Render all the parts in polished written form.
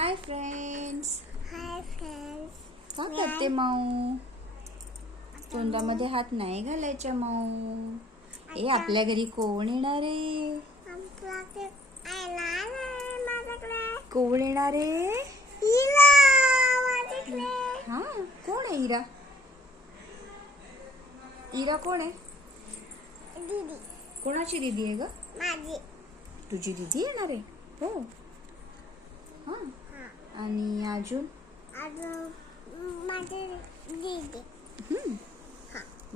Hi friends. Hi friends. काय करते माऊ? तोंडामध्ये हात नाही घालायचा माऊ. ए आपल्या घरी कोण येणार आहे? कोण येणार आहे? हा कोण आहे इरा? इरा कोण आहे? दीदी. कोणाची दीदी आहे ग? माझी. तुझी दीदी येणार आहे? हो. हा आणि अजून माझी दीदी.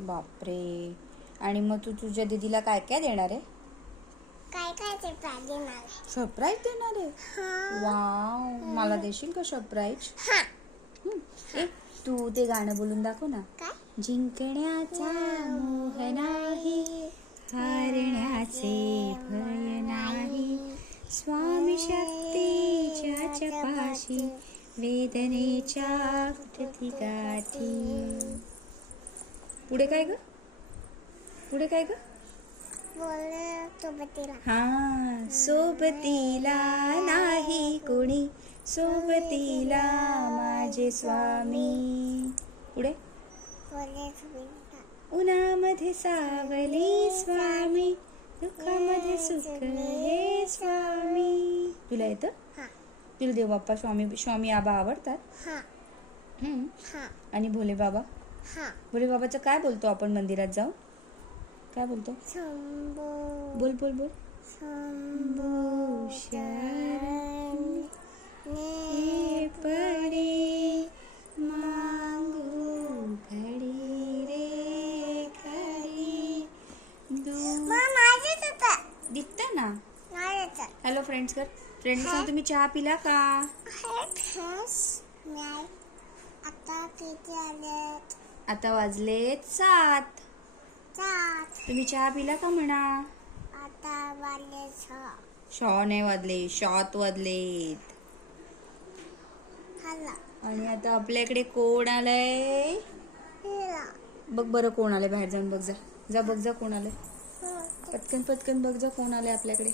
बापरे. आणि मग तू तुझ्या दीदीला काय काय देणार आहे? काय काय सरप्राईज देणार आहे? सरप्राईज देणार आहे? वाव. मला देशील का सरप्राईज? ए तू ते गाणं बोलून दाखव ना. काय? जिंकण्याचा मोह नाही, हारण्याचे भय नाही, स्वामी शक्तीच्या चपाशी, वेदनेच्या प्रतिगाठी. पुढे काय ग? पुढे काय ग? बोल सोबतीला. हा सोबतीला नाही कोणी, सोबतीला माझे स्वामी. पुढे बोल सोबतीला. उन्हामध्ये सावली स्वामी, दुःखामध्ये सुख हे स्वामी. तुला येतं? तुला देव बाप्पा स्वामी आबा आवडतात? आणि भोले बाबा? भोले बाबाचं काय बोलतो आपण मंदिरात जाऊ? काय बोलतो? बोल बोल बोल. शंभो शरण पडे मांगू घडी रे घडी. दिसतं ना. हॅलो फ्रेंड्स कर. फ्रेंड्स सांग तुम्ही चहा पिला का? आता किती आले? आता वाजलेत 7. तुम्ही चहा पिला का म्हणा? आता वाजले 6. शॉ नाही वाजले, 7 वाजलेत. हाला. आणि आता आपल्याकडे कोण आलंय? बघ बरं कोण आलंय. बाहेर जाऊन बघ जा. जा बघ जा कोण आलंय. पटकन पटकन बघ जा कोण आलंय आपल्याकडे.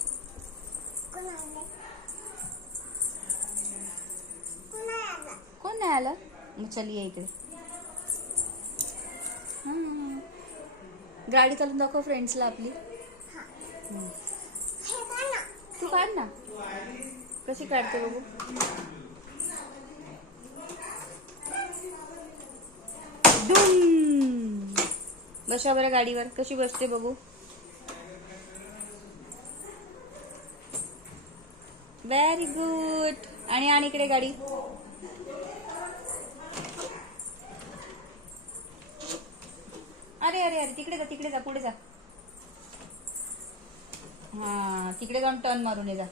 कोण नाही आला? मग चल ये इकडे. गाडी चालून दाखव फ्रेंड्सला आपली. तू काढ ना. कशी काढते बघू. डुम. बसा बरं गाडीवर. कशी बसते बघू. Very good. आणि इकडे गाडी. अरे अरे अरे तिकडे जा, तिकडे जा, पुढे जा. हा तिकडे जाऊन टर्न मारून ये जा.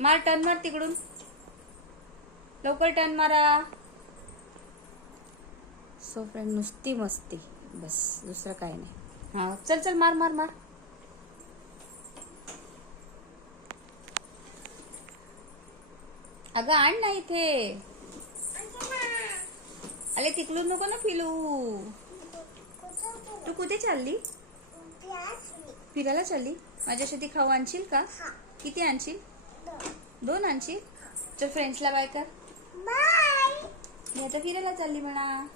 मार टर्न मार तिकडून. लवकर टर्न मारा. सो फ्रेंड नुसती मस्ती बस, दुसरं काही नाही. हा चल चल मार मार मार. अगं आण ना इथे. अरे तिकडून नको ना फिलू. तू कुठे चालली? फिरायला चालली? माझ्यासाठी खाऊ आणशील का? किती आणशील? 2 आणशील? चल फ्रेंड्सला बाय कर. बाय. मी आता फिरायला चालली म्हणा.